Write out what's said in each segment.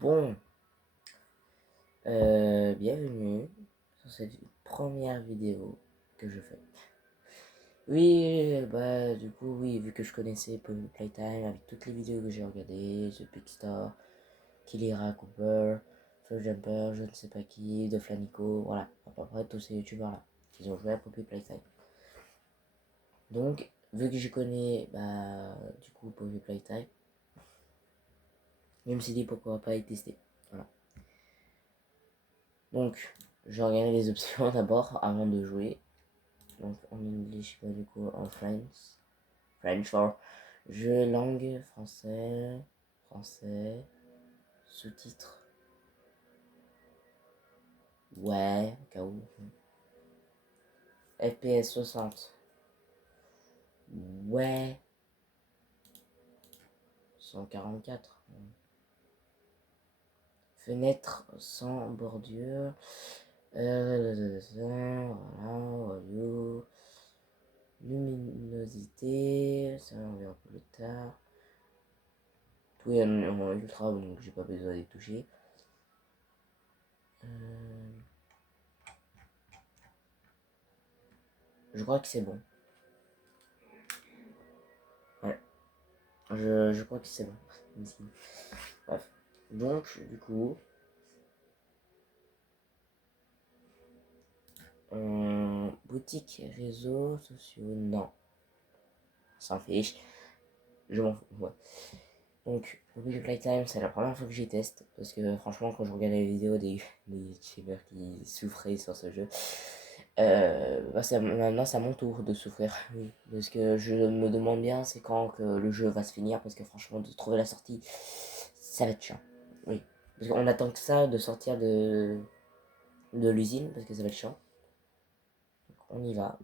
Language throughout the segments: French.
Bon, bienvenue sur cette première vidéo que je fais. Oui, bah du coup, oui, vu que je connaissais Poppy Playtime avec toutes les vidéos que j'ai regardées, The Big Star, Killera Cooper, Flo Jumper, je ne sais pas qui, De Flanico, voilà, à peu près tous ces youtubeurs là, qui ont joué à Poppy Playtime. Donc, vu que je connais, bah, du coup, Poppy Playtime, je me suis dit pourquoi pas y tester, voilà. Donc, je regardais les options d'abord avant de jouer. Donc en English, bah, du coup en French for jeu langue français, sous-titres, ouais, au cas où. FPS 60, ouais, 144, fenêtre sans bordure, voilà, audio, luminosité, ça on verra plus tard. Tout est en ultra, donc j'ai pas besoin d'y toucher. Je crois que c'est bon. Ouais. Je crois que c'est bon. Bref. Donc, du coup, boutique, réseaux sociaux, non. S'en fiche. Je m'en fous, ouais. Donc, Poppy Playtime, c'est la première fois que j'y teste. Parce que franchement, quand je regarde les vidéos des youtubeurs qui souffraient sur ce jeu, bah maintenant c'est à mon tour de souffrir. Oui. Parce que je me demande bien c'est quand que le jeu va se finir. Parce que franchement, de trouver la sortie, ça va être chiant. Oui. Parce qu'on attend que ça de sortir de l'usine. Parce que ça va être chiant. Donc, on y va.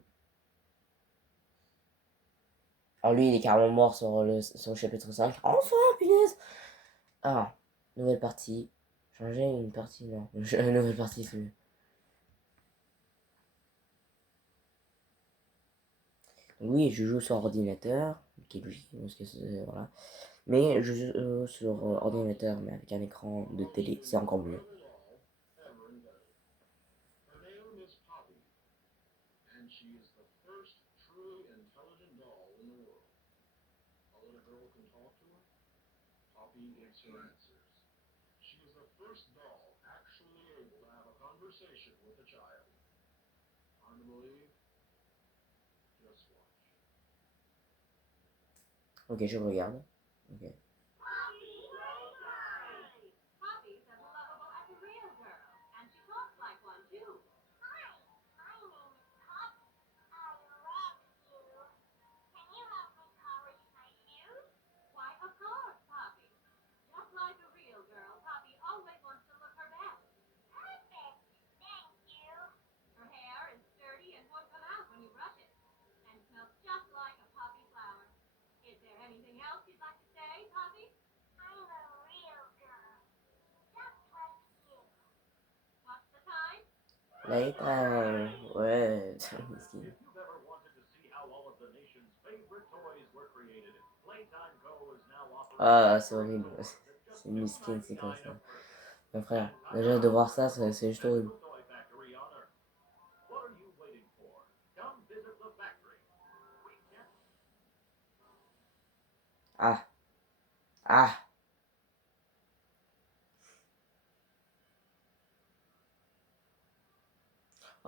Alors lui, il est carrément mort sur le chapitre 5. Enfin, punaise! Ah, nouvelle partie. Changer une partie, non. Nouvelle partie, c'est mieux. Oui, je joue sur ordinateur, qui est logique, parce que voilà. Mais je joue sur ordinateur, mais avec un écran de télé, c'est encore mieux. Ok, je regarde. Ok. Playtime, ouais, miskin. Ah, c'est horrible. C'est miskin, c'est comme ça. Mon frère, déjà de voir ça, c'est juste horrible. Ah, ah.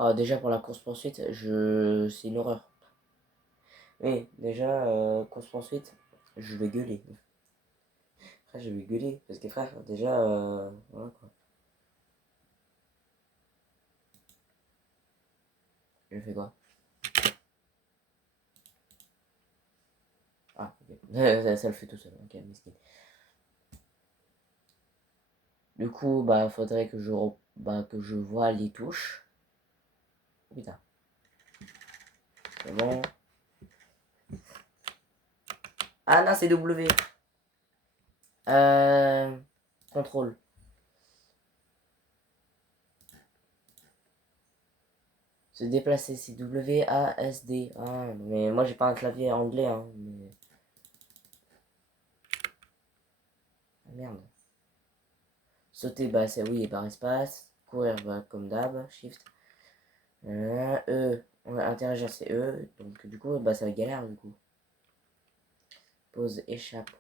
Ah, déjà pour la course-poursuite, c'est une horreur. Oui, déjà, course-poursuite, je vais gueuler. Frère, je vais gueuler. Parce que frère, déjà, voilà quoi. Je fais quoi? Ah, ok. Ça le fait tout seul. Ok, miskin. Du coup, bah, faudrait que que je vois les touches. Putain. C'est bon. Ah non, c'est W. Contrôle. Se déplacer, c'est W-A-S-D. Ah, mais moi j'ai pas un clavier anglais, hein. Mais... Ah, merde. Sauter, bah c'est oui, par espace. Courir, bah comme d'hab, shift. Interagir, c'est E. Donc du coup, bah ça va galère du coup. Pause, échappe.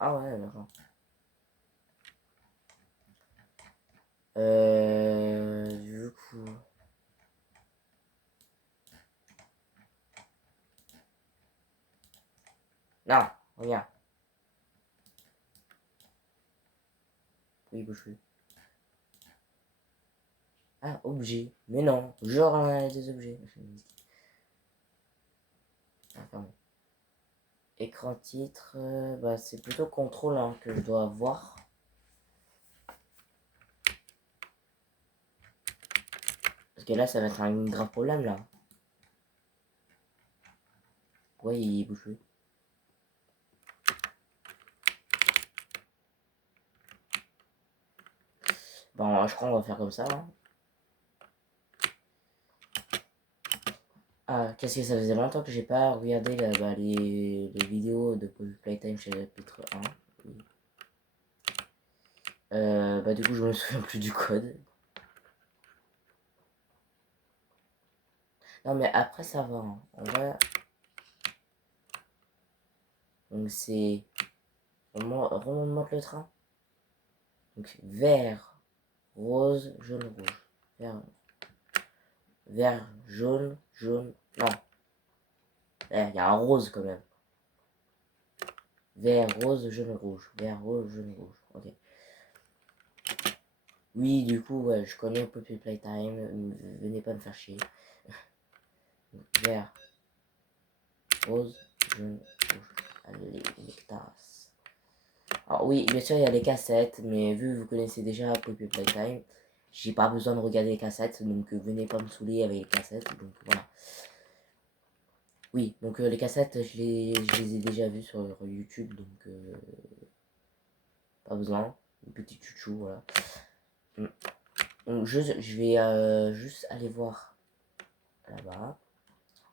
Ah ouais, d'accord. Du coup... Non, regarde. Oui, bouge plus. Ah, objet. Mais non, genre des objets. Ah, pardon. Écran titre, bah, c'est plutôt contrôle hein, que je dois avoir. Parce que là, ça va être un grave problème là. Ouais, il bouge plus. Bon, je crois qu'on va faire comme ça. Hein. Ah, qu'est-ce que ça faisait longtemps que j'ai pas regardé bah, les vidéos de Playtime chapitre 1. Oui. Bah du coup, je me souviens plus du code. Non, mais après, ça va. Hein. En vrai. Donc c'est... Remonte le train. Donc vert, rose, jaune, rouge. Vert, vert, jaune, jaune. Non. Il y a un rose quand même. Vert, rose, jaune, rouge. Vert, rose, jaune, rouge. Ok. Oui, du coup, ouais, je connais Poppy Playtime. Venez pas me faire chier. Vert, rose, jaune, rouge. Allez, Nectas. Alors oui, bien sûr, il y a les cassettes, mais vu que vous connaissez déjà Poppy Playtime, j'ai pas besoin de regarder les cassettes, donc venez pas me saouler avec les cassettes, donc voilà. Oui, donc les cassettes, je les ai déjà vues sur YouTube, donc pas besoin. Un petit chouchou, voilà. Donc je vais juste aller voir là-bas.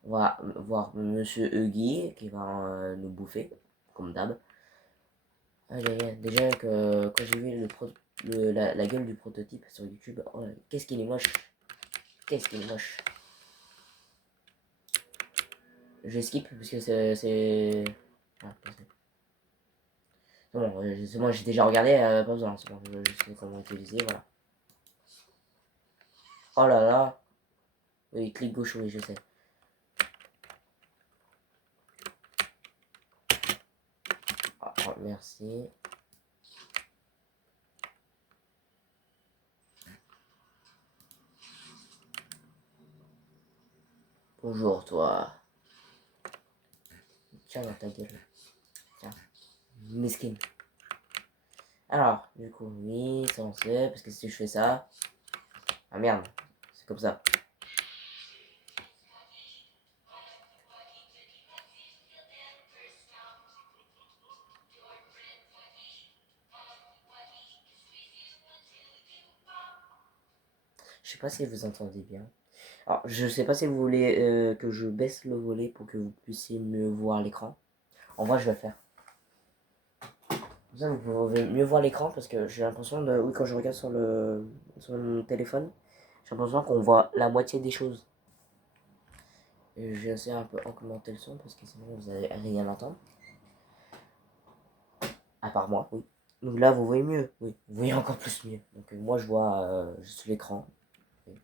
On va voir Monsieur Huggy qui va nous bouffer, comme d'hab. Ah, déjà que quand j'ai vu la gueule du prototype sur YouTube, oh, qu'est-ce qu'il est moche. Qu'est-ce qu'il est moche. Je skip parce que c'est... Ah, c'est bon, moi j'ai déjà regardé, pas besoin, c'est bon, je sais comment utiliser, voilà. Oh là là. Oui, clic gauche, oui, je sais. Ah, oh, merci. Bonjour, toi. Tiens, dans ta gueule. Tiens, mesquine. Alors, du coup, oui, ça on sait, parce que si je fais ça... Ah merde, c'est comme ça. Je sais pas si vous entendez bien. Alors, je sais pas si vous voulez que je baisse le volet pour que vous puissiez mieux voir l'écran. En vrai, je vais le faire. Comme ça, vous pouvez mieux voir l'écran parce que j'ai l'impression de... Oui, quand je regarde sur mon téléphone, j'ai l'impression qu'on voit la moitié des choses. Et je vais essayer un peu augmenter le son parce que sinon vous allez rien entendre. À part moi, oui. Donc là, vous voyez mieux. Oui, vous voyez encore plus mieux. Donc moi, je vois juste l'écran. Oui.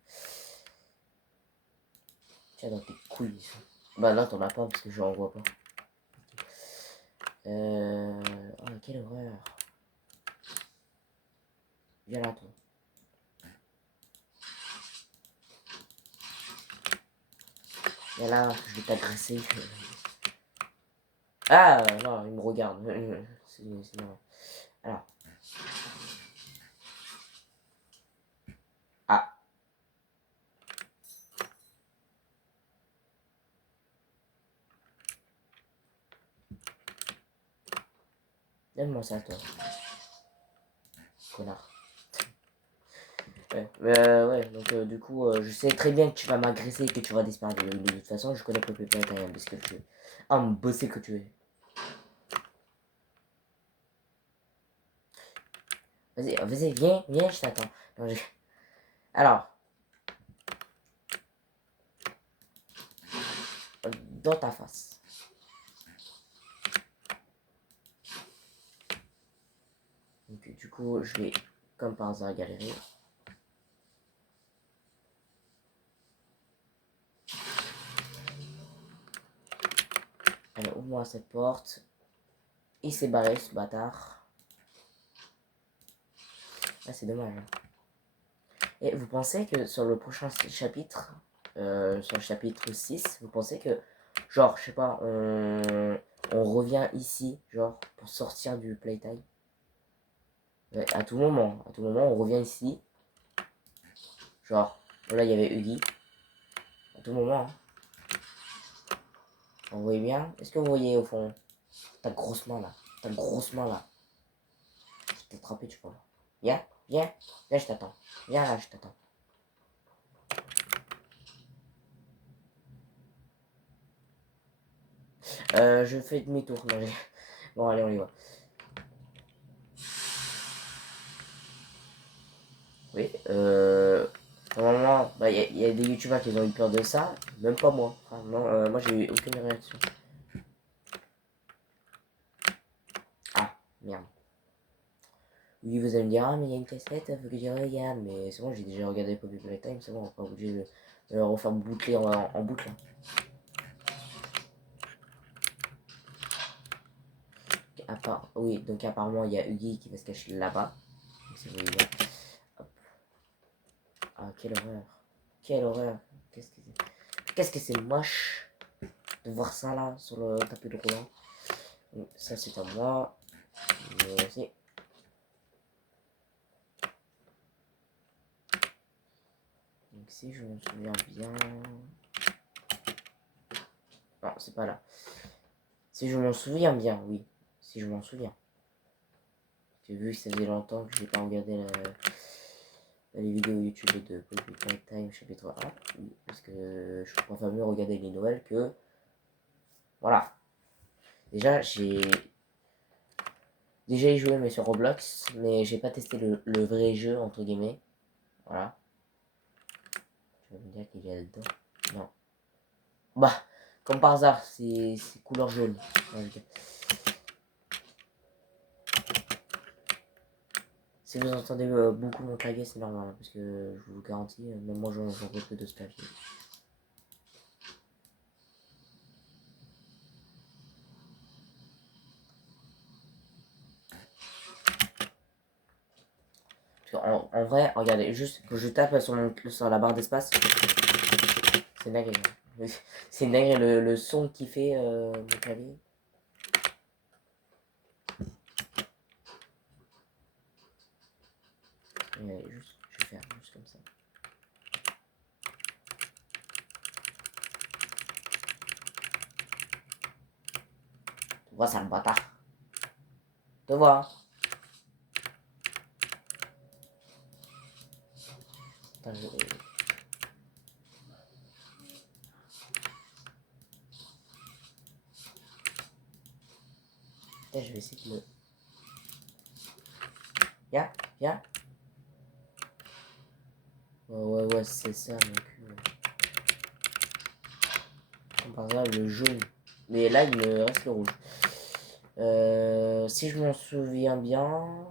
Tiens, dans tes couilles. Bah là, t'en as pas parce que je n'en vois pas. Oh, quelle horreur. Viens là, toi. Viens là, je vais t'agresser. Ah, non, il me regarde. C'est normal. Alors. Ah. Donne-moi ça, toi. Connard. Ouais, donc du coup, je sais très bien que tu vas m'agresser et que tu vas disparaître. De toute façon, je connais Poppy Playtime parce que tu es un bossé que tu es. Vas-y, viens, je t'attends. Alors, dans ta face. Donc, du coup, je vais, comme par hasard, galérer. Allez, ouvre-moi cette porte. Il s'est barré, ce bâtard. Ah, c'est dommage. Et vous pensez que sur le prochain chapitre, sur le chapitre 6, vous pensez que, genre, je sais pas, on revient ici, genre, pour sortir du playtime? Ouais, à tout moment, on revient ici. Genre, là, il y avait Huggy. À tout moment, hein. Vous voyez bien? Est-ce que vous voyez au fond? Ta grosse main là. Ta grosse main là. Je t'ai attrapé, tu vois. Viens, viens. Viens, je t'attends. Viens là, je t'attends. Je fais demi-tour. Bon, allez, on y va. Oui, normalement, bah, y a des youtubeurs qui ont eu peur de ça. Même pas moi. Enfin, non, moi, j'ai eu aucune réaction. Ah, merde. Oui, vous allez me dire, ah, mais il y a une cassette, faut que j'y regarde. Mais c'est bon, j'ai déjà regardé Poppy Playtime, c'est bon, on n'est pas obligé de le refaire boucler en boucle. À part, oui, donc apparemment, il y a Huggy qui va se cacher là-bas. Si vous voulez bien. Hop. Ah, quelle horreur. Quelle horreur. Qu'est-ce que c'est moche de voir ça là sur le tapis de roulant. Donc, ça, c'est à moi. Merci. Donc, si je me souviens bien. Non, c'est pas là. Si je m'en souviens bien, oui. Si je m'en souviens. J'ai vu que ça faisait longtemps que j'ai pas regardé les vidéos YouTube de Poppy Playtime chapitre 1. Oui, parce que je préfère mieux regarder les nouvelles que. Voilà. Déjà, j'ai joué mais sur Roblox, mais j'ai pas testé le vrai jeu entre guillemets. Voilà. Tu vas me dire qu'il y a dedans. Non. Bah, comme par hasard, c'est couleur jaune. Si vous entendez beaucoup mon clavier, c'est normal, hein, parce que je vous garantis, même moi j'en peux plus de ce clavier. En vrai, regardez, juste que je tape sur la barre d'espace, c'est dingue. C'est dingue le son qui fait mon clavier. Juste, je vais faire juste comme ça. Tu vois, c'est un bâtard. Tu vois. Attends, je vais essayer de le. Viens, viens. Ouais, c'est ça, mon cul. Comme par exemple, le jaune. Mais là, il me reste le rouge. Si je m'en souviens bien.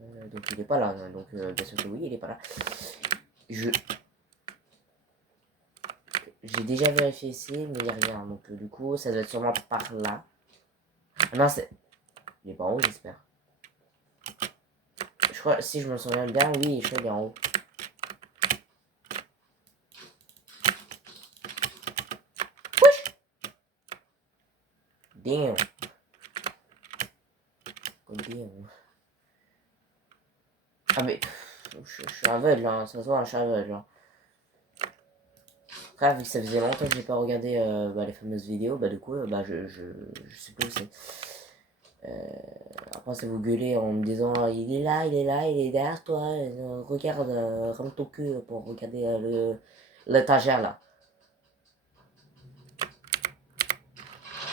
Donc, il est pas là. Hein, donc, bien sûr que oui, il est pas là. J'ai déjà vérifié ici, mais il n'y a rien. Donc, du coup, ça doit être sûrement par là. Ah non, c'est. Il est pas en haut, j'espère. Je crois, si je me souviens bien, oui, je crois qu'il est en haut. Damn. Oh, damn. Ah, mais. Je suis aveugle, hein. Ça se voit, je suis aveugle. Hein. Après, vu que ça faisait longtemps que j'ai pas regardé les fameuses vidéos, bah, du coup, je sais plus où c'est. Après, c'est vous gueuler en me disant il est là, il est là, il est derrière toi. Regarde, rame ton cul pour regarder l'étagère là.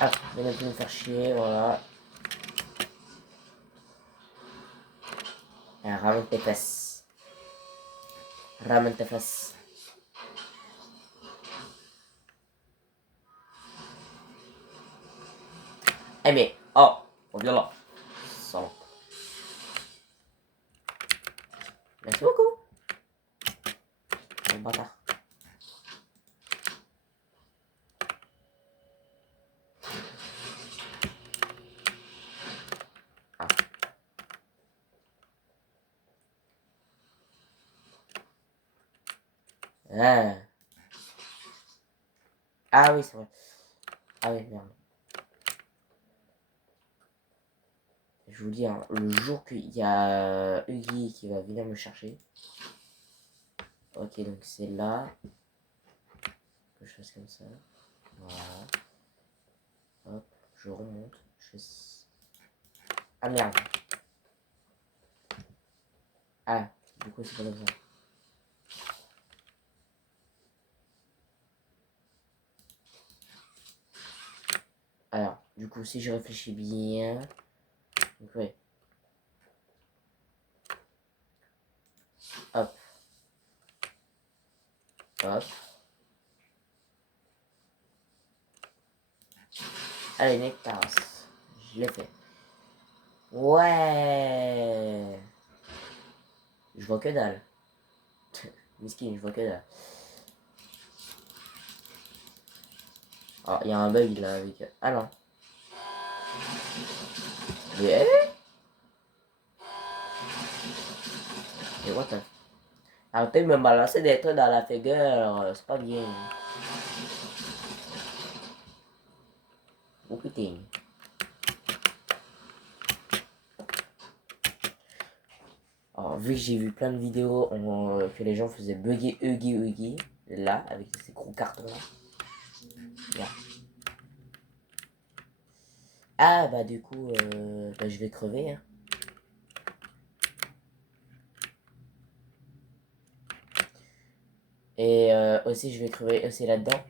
Ah, venez plus me faire chier, voilà. Ah, ramène tes fesses. Ramène tes fesses. Eh mais, oh, reviens là. Sans. Merci beaucoup. Bon bâtard. Ah. Ah. Ah oui, c'est vrai. Ah oui, merde. Je vous dis, hein, le jour qu'il y a Huggy qui va venir me chercher. Ok, donc c'est là. Que je fasse comme ça. Voilà. Hop, je remonte. Ah merde. Ah, du coup c'est pas comme ça. Alors, du coup, si je réfléchis bien. Donc, ouais. Hop. Hop. Allez, Nectars. Je l'ai fait. Ouais. Je vois que dalle. Miskin, je vois que dalle. Ah, il y a un bug là avec. Ah non. Mais. Mais what the. Arrêtez de me balancer des trucs dans la figure. C'est pas bien. Oh putain. Alors, vu que j'ai vu plein de vidéos que les gens faisaient bugger Huggy, là, avec ces gros cartons là. Là. Ah, bah du coup, bah, je vais crever. Hein. Et aussi, je vais crever aussi là-dedans.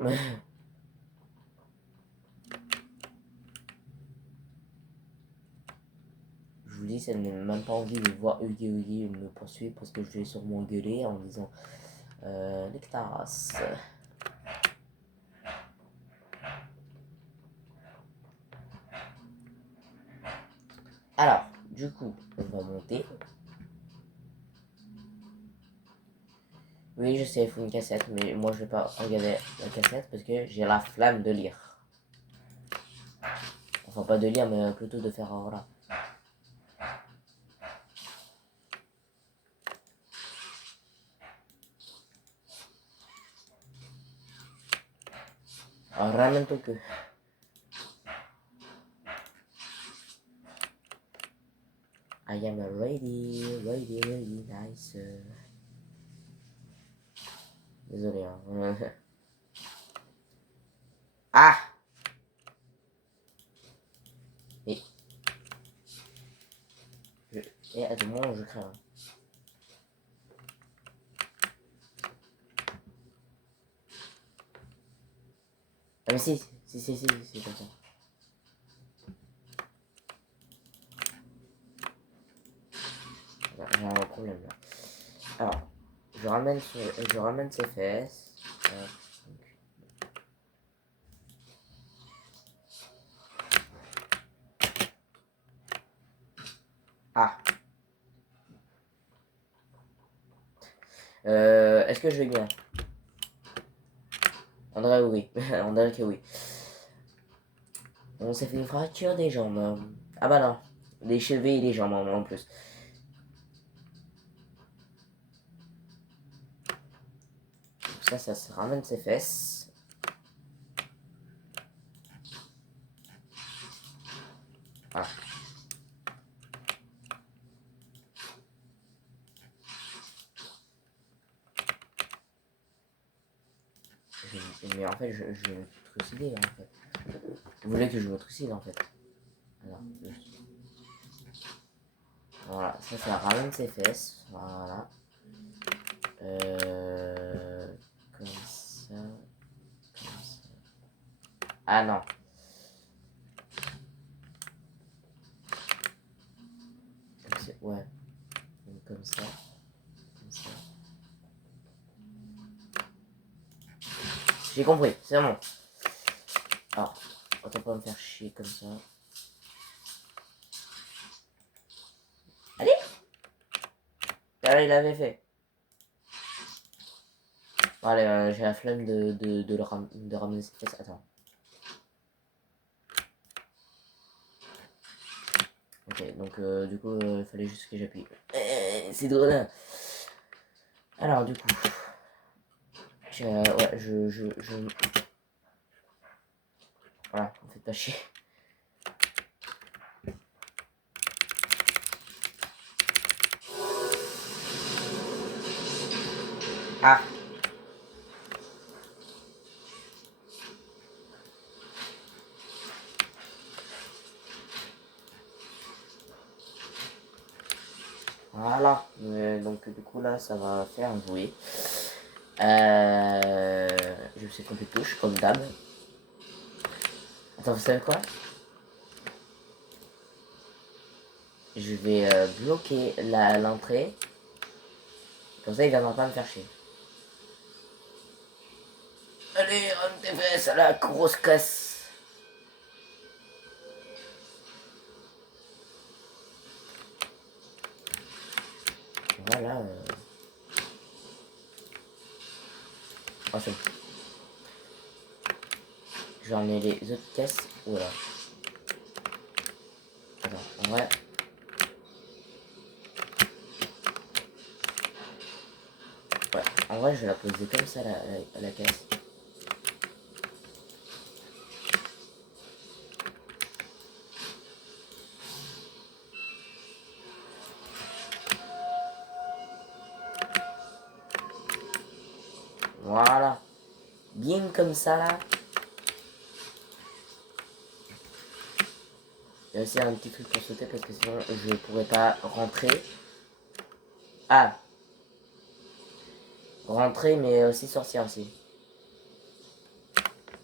Je vous dis, ça n'a même pas envie de voir Huggy me poursuivre parce que je vais sûrement gueuler en disant Nectaras. Alors, du coup, on va monter. Oui, je sais, il faut une cassette, mais moi je vais pas regarder la cassette parce que j'ai la flamme de lire. Enfin, pas de lire, mais plutôt de faire voilà. Alors, ramène ton queue. I am ready, ready, ready, nice. Désolé, hein. Ah! Et. Et à tout moment, je crains. Ah, mais si, comme ça. J'ai un problème là. Alors, je ramène ses fesses. Ah. Est-ce que je vais bien? On dirait oui. On dirait que oui. On s'est fait une fracture des jambes. Ah bah non. Des chevilles et des jambes en plus. Ça se ramène ses fesses. Ah. Mais en fait, je vais me trucider en fait. Vous voulez que je me trucide en fait. Alors, Voilà, ça ramène ses fesses. Voilà. Comme ça. Comme ça. Ah non. Ouais. Donc, comme ça. Comme ça. J'ai compris, c'est bon. Alors, autant pas me faire chier comme ça. Allez! Ah, il avait fait. Bon, allez, j'ai la flemme de ramener cette pièce. Attends. Ok, donc du coup, il fallait juste que j'appuie. C'est drôle. Alors, du coup. Ouais, Voilà, on fait pas chier. Ah! Voilà. Donc du coup, là, ça va faire un bruit. Je sais qu'on peut touche, comme d'hab. Attends, vous savez quoi? Je vais bloquer l'entrée. Comme ça, il viendra pas me faire chier. Allez, rame tes fesses à la grosse casse. Voilà. Oh, c'est bon. J'en ai les autres caisses. Voilà. Attends, en vrai. Ouais, en vrai, je vais la poser comme ça, la caisse. Voilà. Bien comme ça, là. Il y a aussi un petit truc pour sauter parce que sinon, je pourrais pas rentrer. Ah! Rentrer, mais aussi sortir aussi.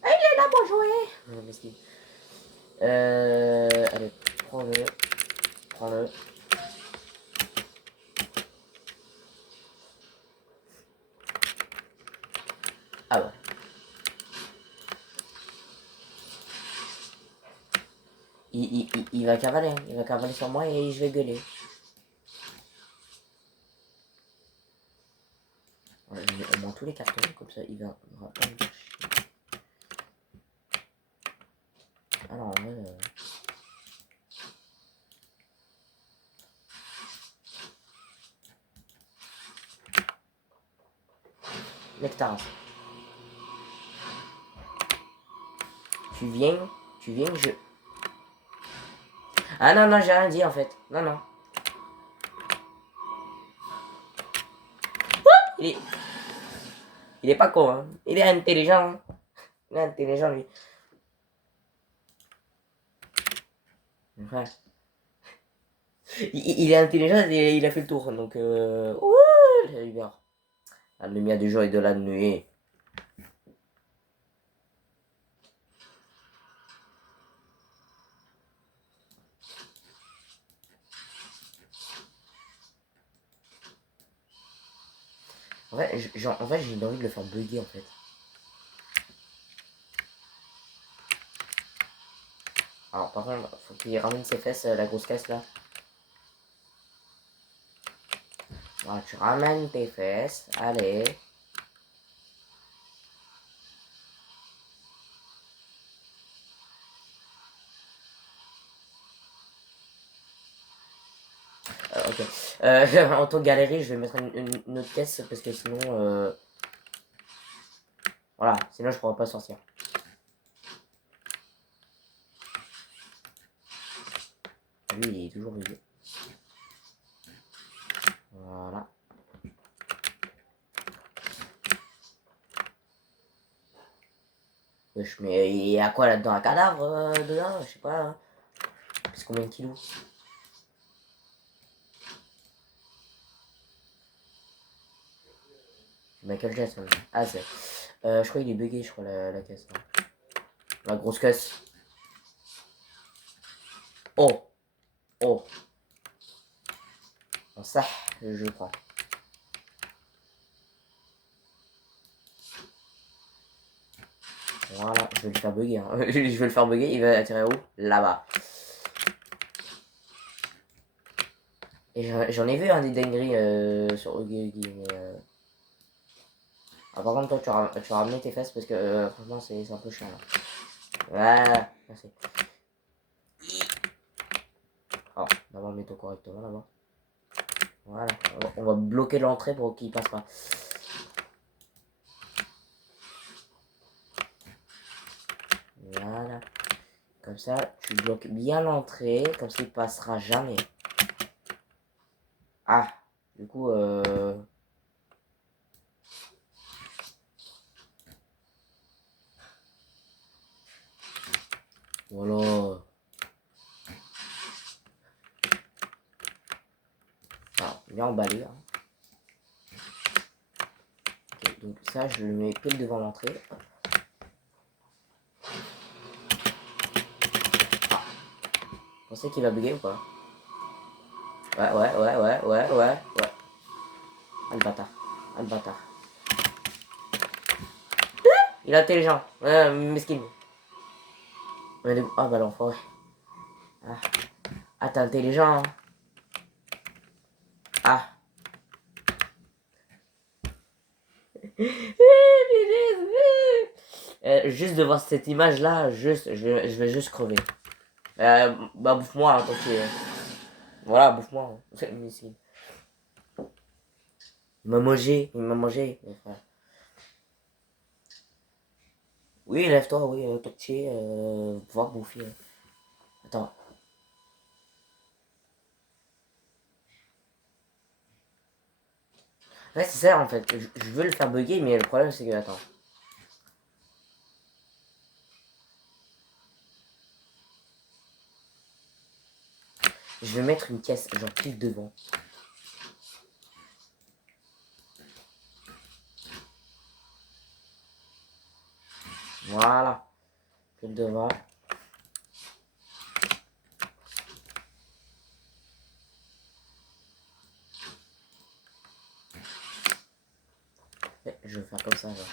Ah, il est là, mon jouet! Mesquine. Allez, prends-le. Prends-le. Ah ouais. Il va cavaler, hein. Il va cavaler sur moi et je vais gueuler. Ouais, je mets au moins tous les cartons, comme ça il va pas me faire chier. Alors en vrai... Nectar. Tu viens, je... Ah non, non, j'ai rien dit en fait. Non, non. Il est, il est pas con, hein. Il est intelligent. Hein. Il est intelligent, lui. Ouais. Il est intelligent et il a fait le tour. Donc, ouh, j'ai eu peur. La lumière du jour et de la nuit. En fait, j'ai envie de le faire bugger en fait. Alors, par contre, faut qu'il ramène ses fesses, la grosse caisse là. Alors, tu ramènes tes fesses. Allez. Ok. En tant que galerie, je vais mettre une autre caisse parce que sinon. Voilà, sinon je pourrais pas sortir. Lui, il est toujours vide. Voilà. Wesh, mais il y a quoi là-dedans? Un cadavre dedans? Je sais pas. Hein. C'est combien de kilos? Michael Jackson. Ah, c'est. Je crois qu'il est bugué, je crois, la caisse. Là. La grosse caisse. Oh! Oh! Bon, ça, je prends. Voilà, je vais le faire bugger. Hein. Je vais le faire bugger, il va atterrir où? Là-bas. Et j'en ai vu un des dingueries sur Oogie Oogie, mais... Ah, par contre, toi, tu as ramené tes fesses parce que franchement, c'est un peu chiant là. Voilà, merci. Oh, d'abord, mets-toi correctement là-bas. Voilà, on va bloquer l'entrée pour qu'il passe pas. Voilà. Comme ça, tu bloques bien l'entrée, comme ça il passera jamais. Ah, du coup, voilà. Ah, bien emballé. Hein. Ok, donc ça, je le mets pile devant l'entrée. Ah, vous pensez qu'il va bugger ou pas? Ouais. Ah, le bâtard. Ah, le bâtard. Il est intelligent. Ouais, mesquine. Ah, bah l'enfoiré. Ah, ah t'es intelligent. Hein. Ah. Juste de voir cette image là, juste, je vais juste crever. Bah bouffe-moi, hein, tant que... Voilà, bouffe-moi. Hein. Il m'a mangé, mon frère. Oui, lève-toi, oui, ton petit, pouvoir bouffer. Attends. Ouais, c'est ça en fait. Je veux le faire bugger, mais le problème c'est que, attends. Je vais mettre une caisse, genre pile devant. Voilà. Pile devant. Et je vais faire comme ça, genre.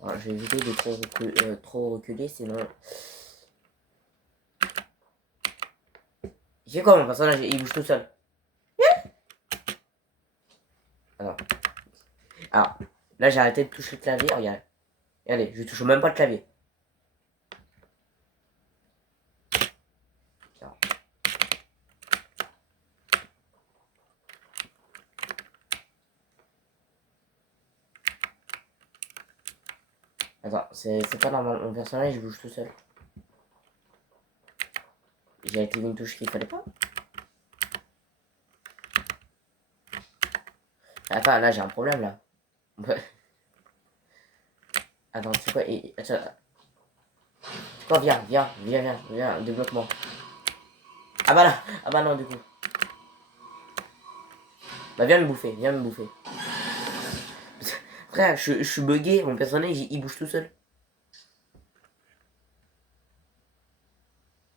Voilà, je vais éviter de trop reculer, sinon... Il fait quoi mon personnage? Il bouge tout seul. Alors, alors là j'ai arrêté de toucher le clavier, regarde. Regardez, je touche même pas le clavier. Alors. Attends, c'est pas normal, mon personnage il bouge tout seul. J'ai activé une touche qu'il fallait pas. Attends, là j'ai un problème là. Attends, c'est quoi? Attends. C'est quoi? Viens, débloque-moi. Ah bah là, ah bah non du coup. Bah viens me bouffer. Frère, je suis bugué, mon personnage il bouge tout seul.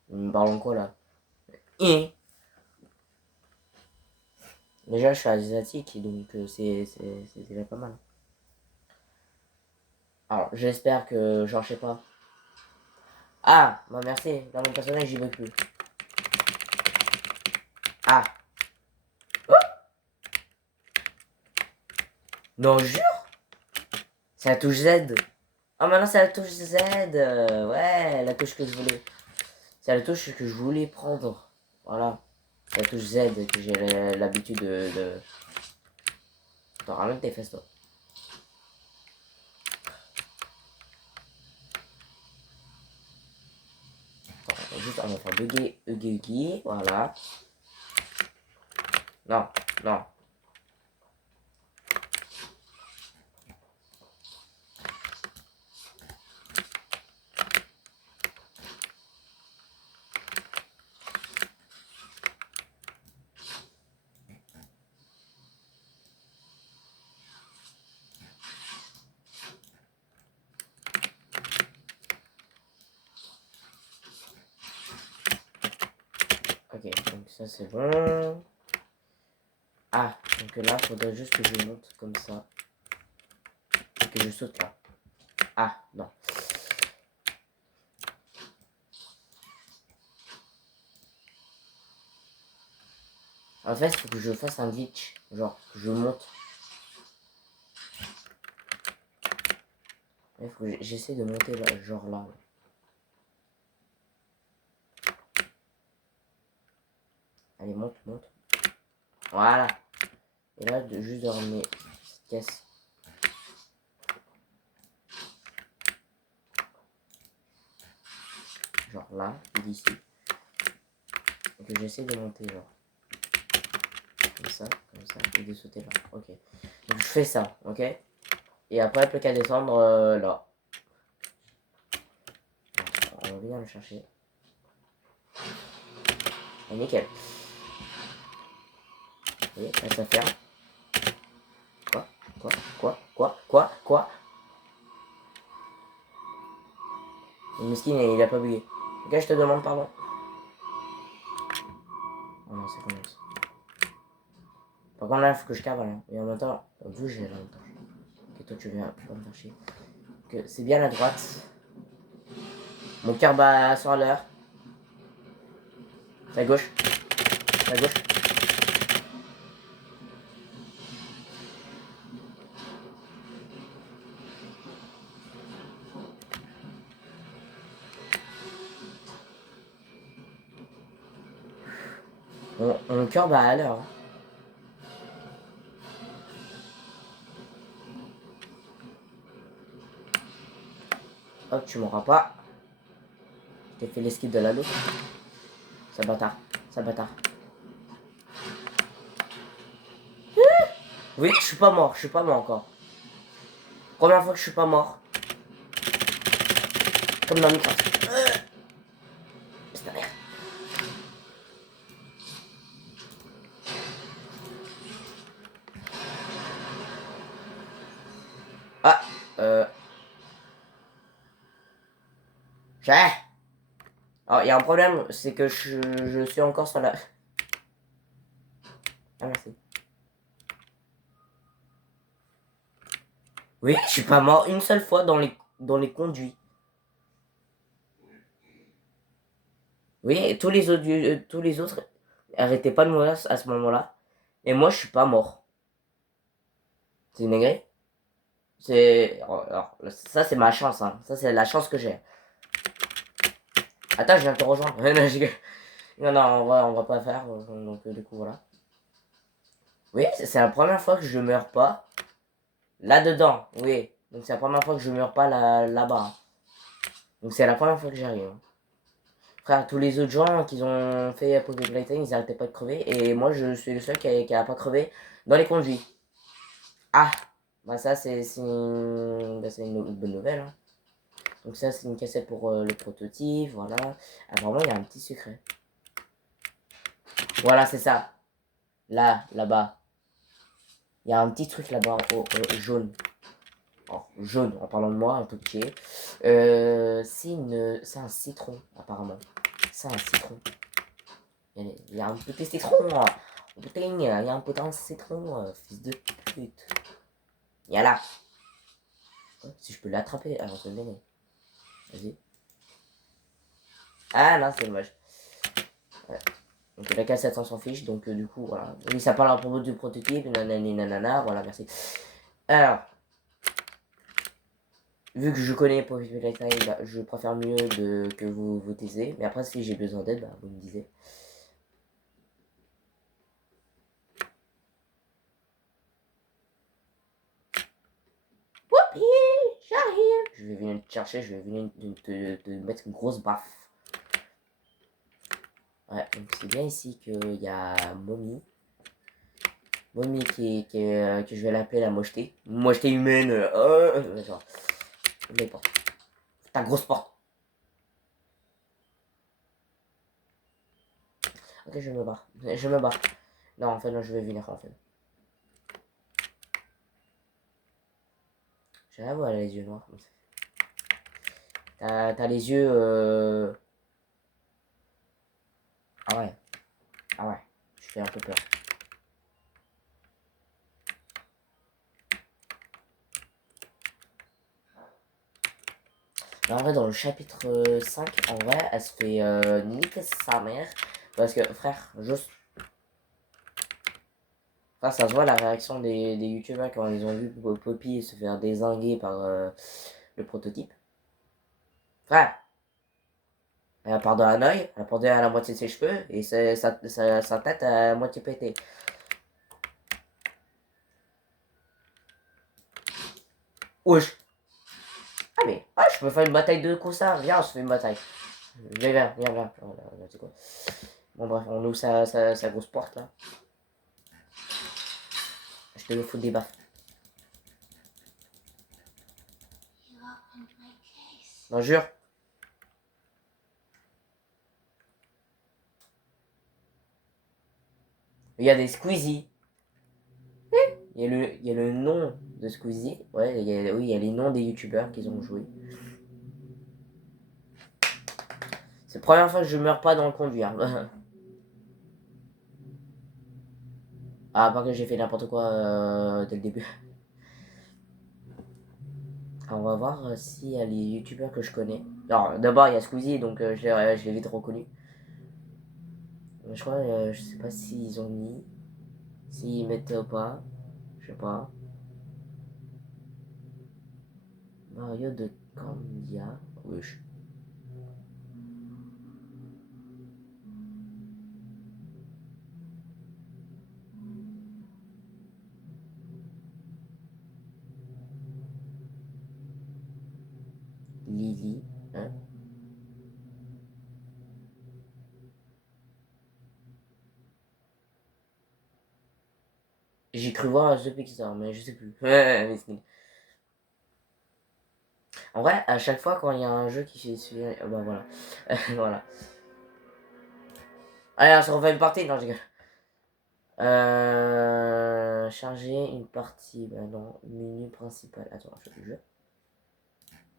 Il me parle en quoi là? Et déjà je suis asiatique, donc c'est déjà pas mal. Alors j'espère que, genre je sais pas. Ah, bah merci, là mon personnage il veut plus. Ah, non jure, c'est la touche Z. Ah maintenant c'est la touche Z, ouais, la touche que je voulais. C'est la touche que je voulais prendre. Voilà. C'est la touche Z que j'ai l'habitude de... Attends, ramène tes fesses toi. Attends, juste on va faire bugger, Huggy, voilà. Non, non. Ça c'est bon. Ah, donc là, il faudrait juste que je monte comme ça. Et que je saute là. Ah, non. En fait, il faut que je fasse un glitch. Genre, que je monte. Il faut que j'essaie de monter là, genre là. Allez, monte, monte. Voilà. Et là, juste de ramener cette caisse. Genre là, d'ici. Et que j'essaie de monter, genre. Comme ça, et de sauter là. Ok. Donc je fais ça, ok. Et après, plus qu'à descendre là. On va venir le chercher. Et nickel. Vous voyez, là ça ferme. Quoi. Le miskin, il a pas bugué. Ok, je te demande pardon. Oh non, c'est comme ça. Par contre, là, il faut que je cavale. Hein. Et en même temps, bouge là en même temps. Ok, toi, tu viens pas me faire chier. Que c'est bien à droite. Mon cœur bat sur l'heure. C'est à gauche. C'est à gauche. Mon cœur bat à l'heure. Hein. Hop, tu m'auras pas. T'as fait l'esquive de la loupe. Ça bâtard. Ça bâtard. Oui, je suis pas mort. Je suis pas mort encore. Première fois que je suis pas mort. Comme dans Minecraft. C'est ta mère. Ah, j'ai. Alors, il y a un problème, c'est que je suis encore sur la... Ah, merci. Oui, je suis pas mort une seule fois dans les conduits. Oui, et tous les autres arrêtaient pas de mourir à ce moment-là. Et moi, je suis pas mort. C'est une dinguerie. Alors, ça, c'est ma chance, hein. Ça, c'est la chance que j'ai. Attends, je viens te rejoindre. Non, non, on va pas faire. Donc, du coup, voilà. Oui, c'est la première fois que je meurs pas. Là-dedans, oui. Donc, c'est la première fois que je meurs pas là-bas. Donc, c'est la première fois que j'arrive. Hein. Frère, tous les autres gens qui ont fait Pocket Playtime, ils arrêtaient pas de crever. Et moi, je suis le seul qui a pas crevé dans les conduits. Ah, bah ça, c'est une bonne nouvelle. Hein. Donc ça, c'est une cassette pour le prototype, voilà. Apparemment, il y a un petit secret. Voilà, c'est ça. Là-bas. Il y a un petit truc là-bas, jaune. Oh, jaune, en parlant de moi, un tout petit. C'est un citron, apparemment. C'est un citron. Il y a un petit citron. Putain, il y a un putain citron, fils de pute. Il y a là. Si je peux l'attraper avant de le donner. Vas-y. Ah non, c'est moche. Ouais. Donc la cassette on s'en fiche, donc du coup voilà. Oui, ça parle à propos du prototype, nanani nanana, voilà, merci. Alors, vu que je connais Profit Lifetime, bah, je préfère mieux que vous taisez. Mais après, si j'ai besoin d'aide, bah, vous me disiez. Whoopi, j'arrive. Je vais venir te chercher, je vais venir te mettre une grosse baffe. Ouais, donc c'est bien ici qu'il y a Mommy. Mommy que je vais l'appeler la mocheté. Mocheté humaine. Genre, les portes. Ta grosse porte. Ok, je me barre. Je me barre. Non, en fait, non, je vais venir en fait. J'avoue, elle a les yeux noirs. T'as les yeux. Ah ouais. Ah ouais, je fais un peu peur. Mais en vrai, dans le chapitre 5, en vrai, elle se fait niquer sa mère. Parce que, frère, juste. Enfin, ça se voit la réaction des youtubeurs quand ils ont vu Poppy se faire dézinguer par le prototype. Frère, elle a perdu un oeil, elle a perdu à la moitié de ses cheveux et sa tête à moitié pétée. Wesh. Ah mais, ah, je peux faire une bataille de coussins. Viens, on se fait une bataille. Viens. C'est quoi. Bon bref, on ouvre sa grosse porte là. Je te le fous des baffes. Non, jure. Il y a des Squeezie. Il y a le nom de Squeezie. Ouais, oui, il y a les noms des youtubeurs qu'ils ont joué. C'est la première fois que je meurs pas dans le conduire. Ah, à part que j'ai fait n'importe quoi dès le début. On va voir s'il y a les youtubeurs que je connais. Alors, d'abord, il y a Squeezie, donc je l'ai vite reconnu. Mais je crois, je sais pas s'ils ont mis. S'ils mettent ou pas. Je sais pas. Mario de Candia. Wesh. Lily. Hein. J'ai cru voir The Pixar, mais je sais plus. Ouais, en vrai, à chaque fois quand il y a un jeu qui fait suivre. Bah voilà. Voilà. Allez, on se refait une partie. Non, je rigole. Charger une partie. Bah non. Menu principal. Attends, je fais le jeu.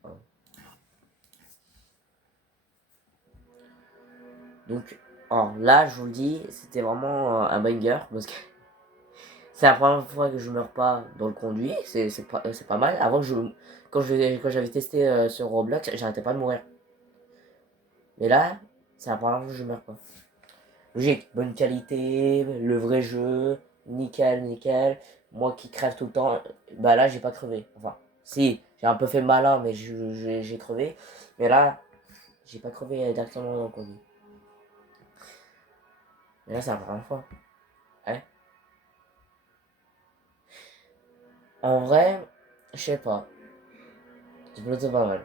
Oh. Donc, alors là, je vous le dis, c'était vraiment un banger. Parce que c'est la première fois que je meurs pas dans le conduit. C'est pas mal. Avant, quand j'avais testé sur Roblox, j'arrêtais pas de mourir. Mais là, c'est la première fois que je meurs pas. Logique, bonne qualité, le vrai jeu, nickel. Moi qui crève tout le temps, bah là j'ai pas crevé. Enfin, si, j'ai un peu fait malin, mais j'ai crevé. Mais là, j'ai pas crevé directement dans le conduit. Mais là, c'est la première fois. Ouais. En vrai, je sais pas. C'est plutôt pas mal.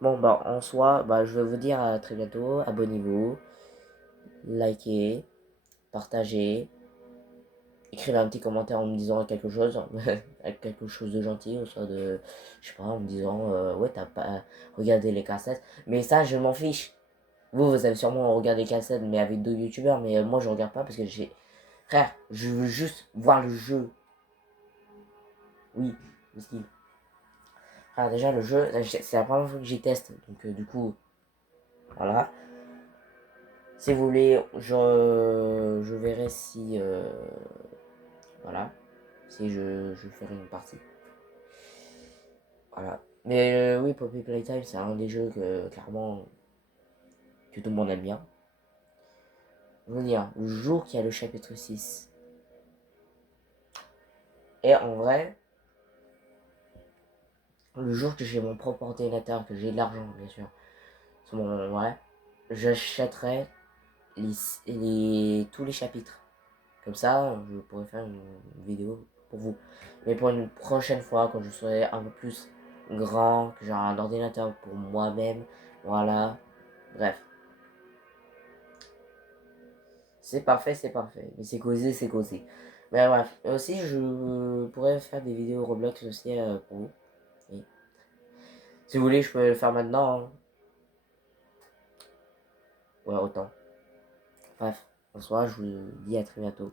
Bon, bah en soi, bah je vais vous dire à très bientôt. Abonnez-vous, likez, partagez. Écrivez un petit commentaire en me disant quelque chose, quelque chose de gentil, ou soit de, je sais pas, en me disant, ouais, t'as pas regardé les cassettes. Mais ça, je m'en fiche. Vous avez sûrement regardé les cassettes, mais avec d'autres youtubeurs, mais moi, je regarde pas parce que j'ai. Frère, je veux juste voir le jeu. Oui, aussi. Frère, déjà, le jeu, c'est la première fois que j'y teste, donc du coup, voilà. Si vous voulez, je verrai si. Voilà. Si je ferai une partie. Voilà. Mais oui, Poppy Playtime, c'est un des jeux que, clairement, que tout le monde aime bien. Je veux dire, le jour qu'il y a le chapitre 6. Et en vrai, le jour que j'ai mon propre ordinateur, que j'ai de l'argent, bien sûr, sur mon, ouais, j'achèterai tous les chapitres. Comme ça, je pourrais faire une vidéo pour vous. Mais pour une prochaine fois, quand je serai un peu plus grand, que j'aurai un ordinateur pour moi-même, voilà. Bref. C'est parfait, c'est parfait. Mais c'est causé, c'est causé. Mais bref. Aussi, je pourrais faire des vidéos Roblox aussi pour vous. Oui. Si vous voulez, je peux le faire maintenant. Hein. Ouais, autant. Bref. En soi, je vous dis à très bientôt.